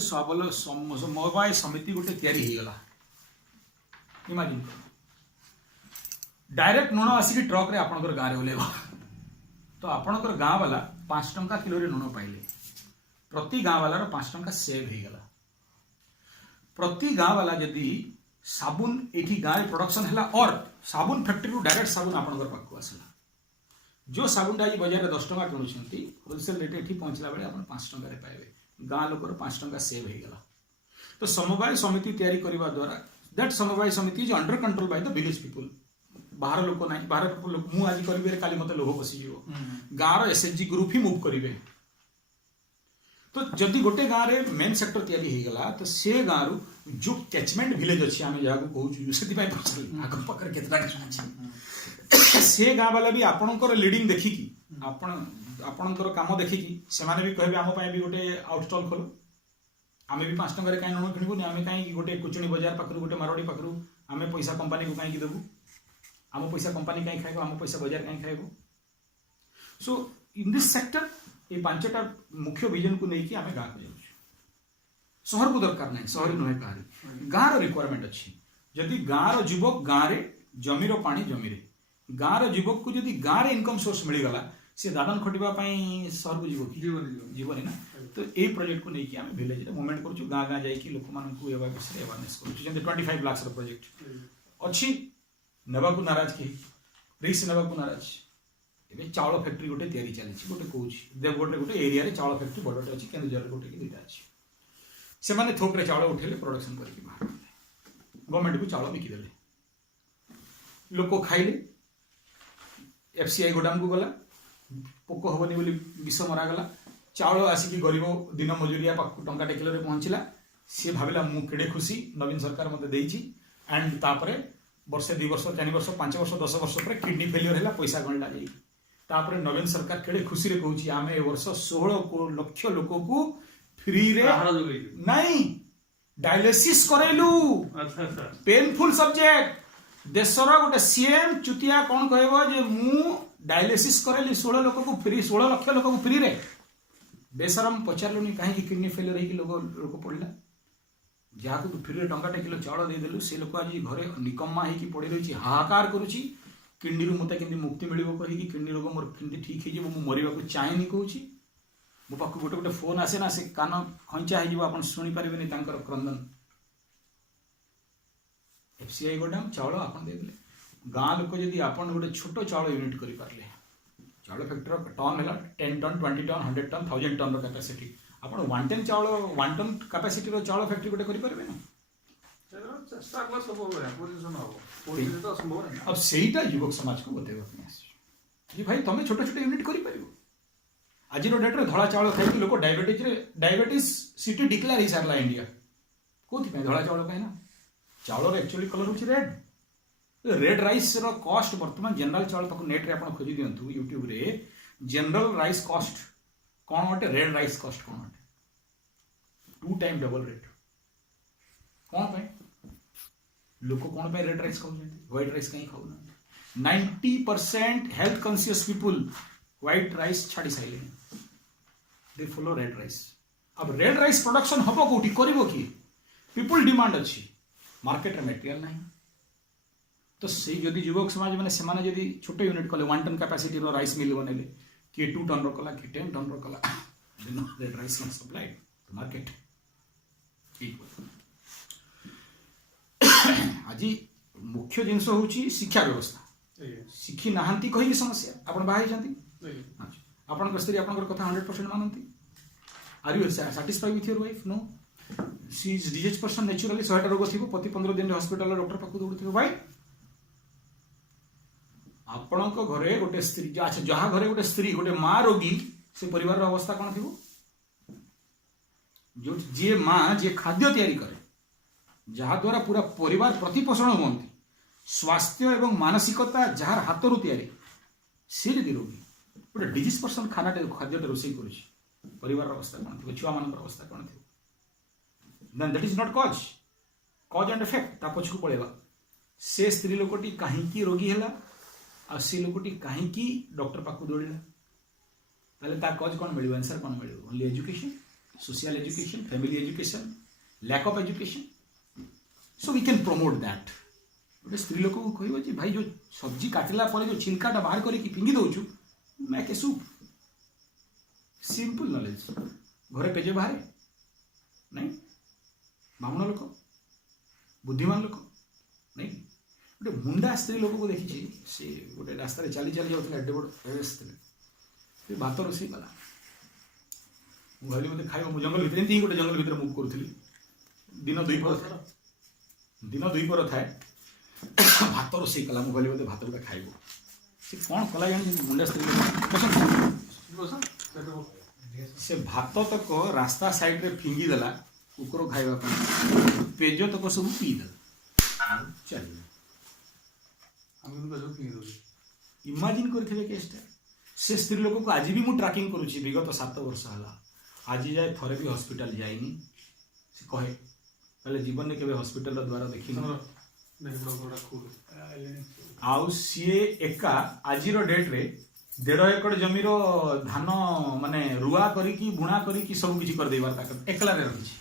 समवाय समिति गोटे तैयारी होगला इमेजिन कर डायरेक्ट नुण आसिक ट्रक रे आपनकर गाँव ओल्हेब तो आपनकर गाँव वाला 5 टंका किलो रे नुण पाइले प्रति गाँव वाला 5 टंका सेव होगला प्रति गाँव वाला जदि साबुन एठी गाँव प्रोडक्शन है और साबुन फैक्ट्री रू डायरेक्ट साबुन आपनकर पाखु आसला जो साबुन आज बाजार में 10 टंका किणुंट होलसेल रेट ये पहुंचला बेले आप 5 टंका पाइबे गाँ लोकर 5 टंका सेव होगला तो समवाय समिति तैयारी करने द्वारा दैट समवाय समिति is under control by the village people बाहर लोक ना बाहर लोक मु आज करी काली मत लोह पशिज गाँव एसएचजी ग्रुप ही मूव करेंगे तो जदि गोटे गाँव में मेन सेक्टर तैयारी होगला तो से गाँव जो कैचमेंट विलेज अच्छी आम जहाँ कहूँ से आग पाखे के से गाँ वाला भी आपणकर लीडिंग देखिकी आपणकर काम देखिकी से भी कहे आम भी गोटे आउटस्टल खोल आम भी 5 टंका कहीं नुण किणुनी आम कहीं गोटे कुचुणी बजार पाखु गोटे मारोड़ी पाखु आम पैसा कंपानी को कहीं देवु आम पैसा कंपानी कहीं खाइब आम पैसा बजार कहीं खाइब सो इन दिस सेक्टर ये 5टा मुख्य विजन को लेकिन आम गाँव को जाऊँ सहर को दरकार ना सहरी नुहे कहार गाँव रिक्वायरमेंट अच्छी जदि गाँव युवक गाँव में जमीर पानी जमी गाँव युवक को जदि गाँव में इनकम सोर्स मिलगला सी दादन खटिवाई सहर को जीवन ना तो ये प्रोजेक्ट को लेकिन आम विलेज मूवमेंट करूँ गाँ गाँ जाकि लोक मानू अवेयरनेस करूँ 25 लाख प्रोजेक्ट अच्छी नेबा को नाराज किए रिस्क नेबा को नाराज ए चाउल फैक्ट्री गोटे तैयारी चली गोटे कौन देवगढ़ गोटे एरिया रे चाउल फैक्ट्री बड़े अच्छी केन्दुझर गोटे कि 2टा अच्छी से मैंने थोक चाउल उठेले प्रोडक्शन करके बाहर गवर्नमेंट को चाउल बिकिदेले लोक खाइले एफसीआई गोदाम को गला पोक हेनी बोली विष मरागला चाउल आसिक गरीब दिन मजुरिया टंकाटे किलो रे पहुँचला सी भाविला मु केड़े खुशी नवीन सरकार मत देइछि एंड तापरे वर्षे 2 वर्ष 4 वर्ष 5 वर्ष 10 वर्ष पर किडनी फेलियर है पैसा गणला जाई तापरे नवीन सरकार केड़े खुशी रे कहूछि आमे ए वर्ष 16 लाख लोक को फ्री रे नहीं डायलिसिस करेलु पेनफुल सब्जेक्ट देशर गोटे सीएम चुतिया कौन कहबो जे मु डायलिसिस करेली 16 लोक को फ्री 16 लाख लोक को फ्री रे बेसरम पचारूनी कहीं किडनी फेलियर है लोक पड़ा जहाँ को फ्री टंकाटे किलो चाउल देदेलु से लोक आज घरे निकम्मा होगी पड़ी रही हाहाकार करुच्ची किडनी मत के मुक्ति मिल कहीं किडनी रोग मोर के ठीक हो मरवा को चाहेनी कौच मो पाक गोटे गोटे फोन आसे ना से कान खंचा हो शुणी पारे क्रंदन एफसीआई गोदाम चाउल आप देदेले गाँ लोक जदि आप गोटे छोट चाउल यूनिट करें चाउल फैक्ट्री टन है 10 ton 20 ton 100 ton 1000 ton capacity आप 1 टन चाउल 1 टन कैपेसिटी चाउल फैक्ट्री गोटे करेंगे ना अब सहीटा युवक समाज को बतेगा भाई तुम छोट छोट यूनिट कर आज डेट्रे धड़ा चाउल खाई लोक डायबिटीज सीटी डिक्लेयर हो सारा इंडिया कौन धड़ा चाउल ना चाउल एक्चुअली कलर हूँ रेड राइस रो कॉस्ट बर्तमान जनरल चाउल पाक नेट रे आपण खोजी दियंतु यूट्यूब रे जनरल राइस कॉस्ट कौन अटे रेड राइस कॉस्ट कौन अटे 2 टाइम डबल रेट कौन पे लोक कौन पे रेड राइस खाऊ व्हाइट राइस कहीं खाऊ 90% health conscious people white rice छाड़ी साइले दे फॉलो रेड राइस अब रेड राइस प्रोडक्शन हबो कोठी करिवो कि पीपल डिमांड अच्छी मार्केट रे मटेरियल नहीं तो से जदि युवक समाज मैंने से जदि छोटे यूनिट कले 1 टन कैपेसिटी रो राइस मिल बनइले कि 2 टन रो कला कि 10 टन रो कला then rice can supply to market आज मुख्य जिनस होची शिक्षा व्यवस्था शिखी नाहंती कहि समस्या आपण बाहाई जानती आपण स्त्री आपण कथा 100% मानती are you satisfied with your wife no she is disease person naturally 100 रोग थिबो प्रति 15 दिन हॉस्पिटल डॉक्टर पाखु दौड़थिबो भाई आपण घरे गोटे स्त्री अच्छा जहाँ घरे गोटे स्त्री गोटे माँ रोगी से परिवार अवस्था कौन थी जो जी माँ जी खाद्य तैयारी करे जहाँ द्वारा पूरा परिवार प्रतिपोषण हमें स्वास्थ्य एवं मानसिकता जार हाथ तैयारी सी यदि रोगी गोटे डिजीज पर्सन खाना खाद्य रोषे कर अवस्था कौन थी छुआ मान अवस्था कौन थी then that is not cause and effect ता पछकु पळेबा से स्त्री लोकटी कहीं रोगी है आ से लोकटी कहीं डॉक्टर पाक दौड़ा ताले ता कज कौन मिल आंसर कौन मिल only education social education, family education, lack of education. So we can promote that. गोटे स्त्री लोक को कहब जे भाई जो सब्जी काटिला पर जो छिलकाटा बाहर करके फिंगी दौचु मैक ए सूप. Simple knowledge. घरे पेजे बाहर नहीं ब्राह्मण लोक बुद्धिमान लोक नहीं गोटे मुंडा स्त्री लोक को देखी से गोटे रास्ता चली चली जाऊला एडे बड़ से भात रोषे कला भाई मत खाइब मुझे जंगल भितर एमती गोटे जंगल भितर मुव करूँ दिन दुई पर थाए भात रोषे कला मुझे मत भात गुटा खाइब से कौन कला जानी मुंडा स्त्री से भात तक रास्ता साइड रे फिंगी देला कुकुर खाइबा पेज तक सब पीदेला चल इमाजिन करथिबे केसटा से स्त्री लोक को आज भी मु ट्रैकिंग करूची विगत 7 वर्ष हला आज जाए थरे भी हॉस्पिटल जाइनी से कहे पहले जीवन में केबे हॉस्पिटल रो द्वारा देखिन आउ सीए एका आज रो डेट रे 1.5 एकड़ जमीर धान माने रुआ करी बुणा करी सब किछि कर देबार ताकत एकला रे रखिछि